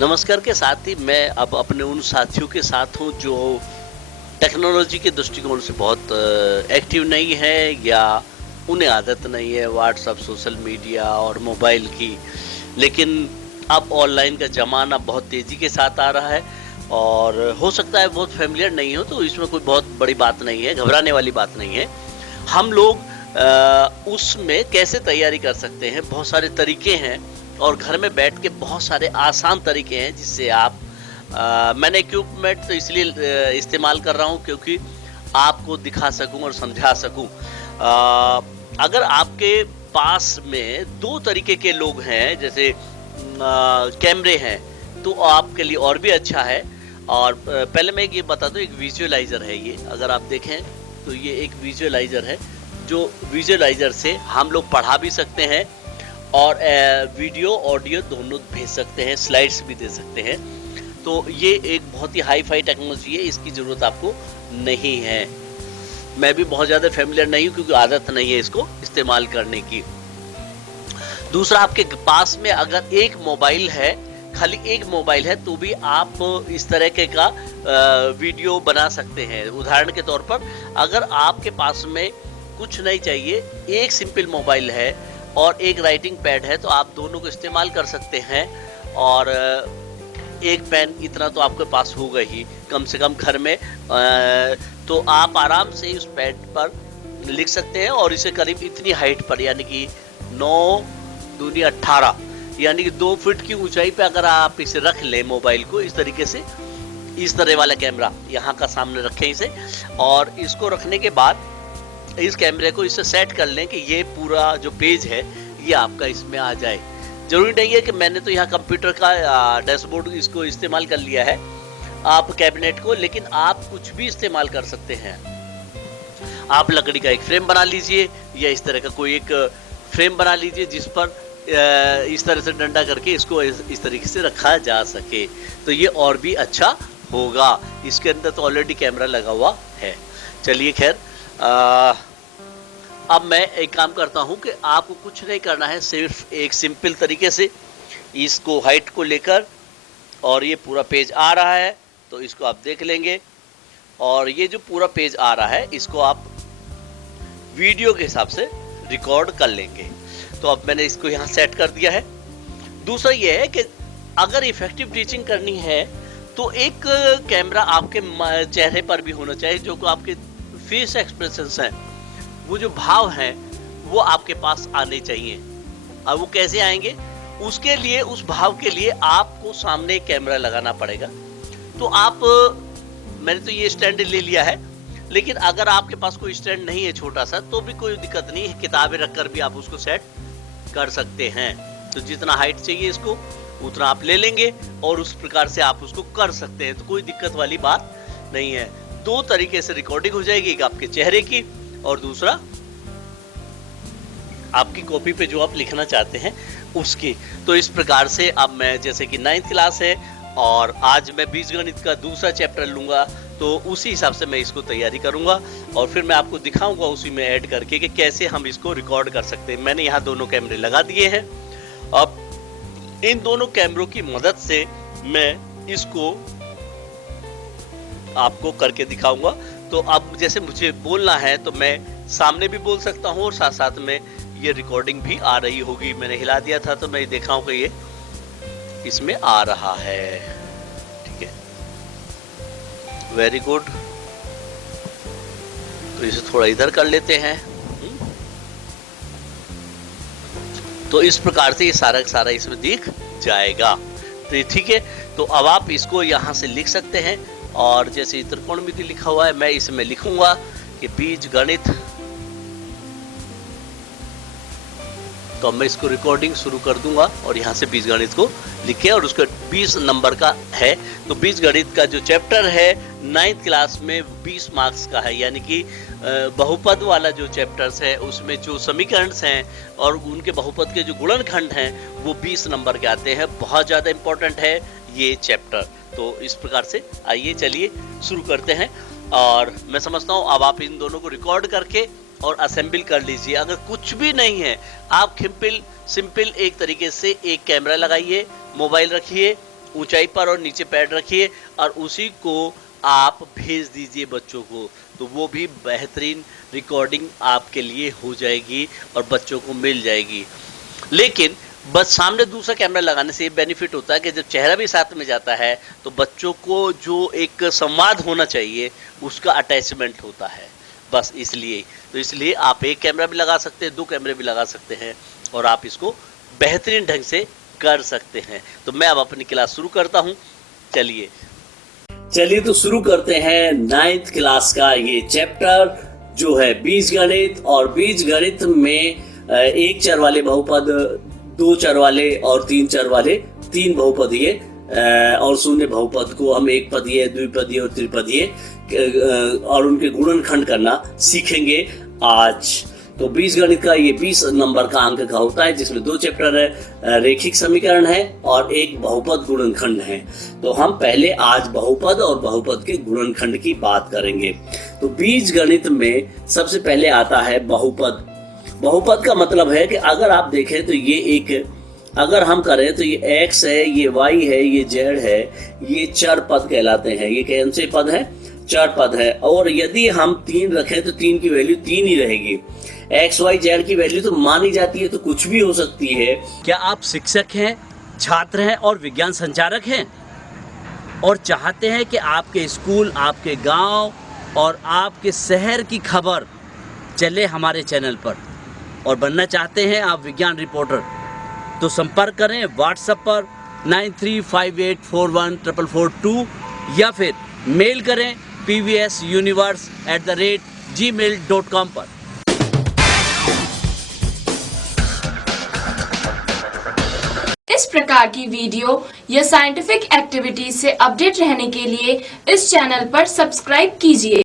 नमस्कार के साथ ही मैं अब अपने उन साथियों के साथ हूँ जो टेक्नोलॉजी के दृष्टिकोण से बहुत एक्टिव नहीं है या उन्हें आदत नहीं है व्हाट्सएप सोशल मीडिया और मोबाइल की। लेकिन अब ऑनलाइन का ज़माना बहुत तेज़ी के साथ आ रहा है और हो सकता है बहुत फेमिलियर नहीं हो, तो इसमें कोई बहुत बड़ी बात नहीं है, घबराने वाली बात नहीं है। हम लोग उसमें कैसे तैयारी कर सकते हैं, बहुत सारे तरीके हैं और घर में बैठ के बहुत सारे आसान तरीके हैं जिससे आप मैंने इक्विपमेंट तो इसलिए इस्तेमाल कर रहा हूँ क्योंकि आपको दिखा सकूं और समझा सकूं। अगर आपके पास में 2 तरीके के लोग हैं, जैसे कैमरे हैं, तो आपके लिए और भी अच्छा है। और पहले मैं ये बता दूं, एक विजुअलाइज़र है ये, अगर आप देखें तो ये एक विजुअलाइज़र है, जो विजुअलाइज़र से हम लोग पढ़ा भी सकते हैं और वीडियो ऑडियो दोनों भेज सकते हैं, स्लाइड्स भी दे सकते हैं। तो ये एक बहुत ही हाई-फाई टेक्नोलॉजी है, इसकी ज़रूरत आपको नहीं है। मैं भी बहुत ज़्यादा फ़ैमिलियर नहीं हूँ क्योंकि आदत नहीं है इसको इस्तेमाल करने की। दूसरा, आपके पास में अगर एक मोबाइल है, खाली एक मोबाइल है, तो भी आप इस तरह के का वीडियो बना सकते हैं। उदाहरण के तौर पर अगर आपके पास में कुछ नहीं चाहिए, एक सिंपल मोबाइल है और एक राइटिंग पैड है, तो आप दोनों को इस्तेमाल कर सकते हैं। और एक पेन इतना तो आपके पास होगा ही कम से कम घर में, तो आप आराम से उस पैड पर लिख सकते हैं और इसे करीब इतनी हाइट पर, यानी कि 9 दूनी 18, यानी कि 2 फीट की ऊंचाई पे अगर आप इसे रख लें मोबाइल को इस तरीके से, इस तरह वाला कैमरा यहाँ का सामने रखें इसे, और इसको रखने के बाद इस कैमरे को इससे सेट कर लें कि ये पूरा जो पेज है ये आपका इसमें आ जाए। ज़रूरी नहीं है कि मैंने तो यहाँ कंप्यूटर का डैशबोर्ड इसको इस्तेमाल कर लिया है, आप कैबिनेट को, लेकिन आप कुछ भी इस्तेमाल कर सकते हैं। आप लकड़ी का एक फ्रेम बना लीजिए या इस तरह का कोई एक फ्रेम बना लीजिए जिस पर इस तरह से डंडा करके इसको इस तरीके से रखा जा सके, तो ये और भी अच्छा होगा। इसके अंदर तो ऑलरेडी कैमरा लगा हुआ है। चलिए खैर, अब मैं एक काम करता हूं कि आपको कुछ नहीं करना है, सिर्फ एक सिंपल तरीके से इसको हाइट को लेकर, और ये पूरा पेज आ रहा है तो इसको आप देख लेंगे, और ये जो पूरा पेज आ रहा है इसको आप वीडियो के हिसाब से रिकॉर्ड कर लेंगे। तो अब मैंने इसको यहाँ सेट कर दिया है। दूसरा ये है कि अगर इफेक्टिव टीचिंग करनी है तो एक कैमरा आपके चेहरे पर भी होना चाहिए, जो कि आपके फेस एक्सप्रेशंस हैं, वो जो भाव हैं वो आपके पास आने चाहिए। अब वो कैसे आएंगे, उसके लिए, उस भाव के लिए आपको सामने कैमरा लगाना पड़ेगा। तो आप, मैंने तो ये स्टैंड ले लिया है, लेकिन अगर आपके पास कोई स्टैंड नहीं है छोटा सा, तो भी कोई दिक्कत नहीं है, किताबें रखकर भी आप उसको सेट कर सकते हैं। तो जितना हाइट चाहिए इसको उतना आप ले लेंगे और उस प्रकार से आप उसको कर सकते हैं, तो कोई दिक्कत वाली बात नहीं है। 2 तरीके से रिकॉर्डिंग हो जाएगी, एक आपके चेहरे की और दूसरा आपकी कॉपी पे जो आप लिखना चाहते हैं उसकी। तो इस प्रकार से अब मैं, जैसे कि 9th क्लास है और आज मैं बीजगणित का दूसरा चैप्टर लूंगा, तो उसी हिसाब से मैं इसको तैयारी करूंगा और फिर मैं आपको दिखाऊंगा उसी में ऐड करके कि कैसे हम इसको रिकॉर्ड कर सकते हैं। मैंने यहाँ दोनों कैमरे लगा दिए हैं। अब इन दोनों कैमरों की मदद से मैं इसको आपको करके दिखाऊंगा। तो अब जैसे मुझे बोलना है तो मैं सामने भी बोल सकता हूँ और साथ साथ में ये रिकॉर्डिंग भी आ रही होगी। मैंने हिला दिया था तो मैं देखा हूँ कि ये इसमें आ रहा है। ठीक है, वेरी गुड। तो इसे थोड़ा इधर कर लेते हैं। तो इस प्रकार से ये सारा सारा इसमें दिख जाएगा। तो ठीक है, तो अब आप इसको यहाँ से लिख सकते हैं, और जैसे त्रिकोणमिति लिखा हुआ है मैं इसमें लिखूंगा कि बीज गणित। तो मैं इसको रिकॉर्डिंग शुरू कर दूंगा और यहाँ से बीज गणित को लिखे, और उसका 20 नंबर का है। तो बीज गणित का जो चैप्टर है 9th क्लास में 20 मार्क्स का है, यानी कि बहुपद वाला जो चैप्टर्स है उसमें जो समीकरण हैं और उनके बहुपद के जो गुणनखंड हैं वो 20 नंबर के आते हैं। बहुत ज़्यादा इम्पोर्टेंट है ये चैप्टर। तो इस प्रकार से आइए, चलिए शुरू करते हैं। और मैं समझता हूँ अब आप इन दोनों को रिकॉर्ड करके और असेंबल कर लीजिए। अगर कुछ भी नहीं है, आप सिंपल एक तरीके से एक कैमरा लगाइए, मोबाइल रखिए, ऊंचाई पर और नीचे पैड रखिए और उसी को आप भेज दीजिए बच्चों को, तो वो भी बेहतरीन रिकॉर्डिंग आपके लिए हो जाएगी और बच्चों को मिल जाएगी। लेकिन बस सामने दूसरा कैमरा लगाने से ये बेनिफिट होता है कि जब चेहरा भी साथ में जाता है तो बच्चों को जो एक संवाद होना चाहिए उसका अटैचमेंट होता है, बस इसलिए। तो इसलिए आप एक कैमरा भी लगा सकते हैं, 2 कैमरे भी लगा सकते हैं और आप इसको बेहतरीन ढंग से कर सकते हैं। तो मैं अब अपनी क्लास शुरू करता हूँ। चलिए तो शुरू करते हैं 9th क्लास का ये चैप्टर जो है बीजगणित। और बीजगणित में 1 चर वाले बहुपद, 2 चर वाले और 3 चर वाले 3 बहुपदीय और शून्य बहुपद को हम एक पदीय, द्विपदीय और त्रिपदीय और उनके गुणनखंड करना सीखेंगे आज। तो बीजगणित का ये 20 नंबर का अंक का होता है, जिसमें 2 चैप्टर है, रेखिक समीकरण है और एक बहुपद गुणनखंड है। तो हम पहले आज बहुपद और बहुपद के गुणनखंड की बात करेंगे। तो बीजगणित में सबसे पहले आता है बहुपद। बहुपद का मतलब है कि अगर आप देखें तो ये एक, अगर हम करें तो ये x है, ये y है, ये z है, ये चर पद कहलाते हैं। ये कौन से पद है? चर पद है। और यदि हम 3 रखें तो 3 की वैल्यू 3 ही रहेगी। x y z की वैल्यू तो मानी जाती है, तो कुछ भी हो सकती है। क्या आप शिक्षक हैं, छात्र हैं और विज्ञान संचारक हैं और चाहते हैं कि आपके स्कूल, आपके गांव और आपके शहर की खबर चले हमारे चैनल पर और बनना चाहते हैं आप विज्ञान रिपोर्टर, तो संपर्क करें व्हाट्सएप पर 9358414442 या फिर मेल करें pvsuniverse@gmail.com पर। इस प्रकार की वीडियो या साइंटिफिक एक्टिविटीज से अपडेट रहने के लिए इस चैनल पर सब्सक्राइब कीजिए।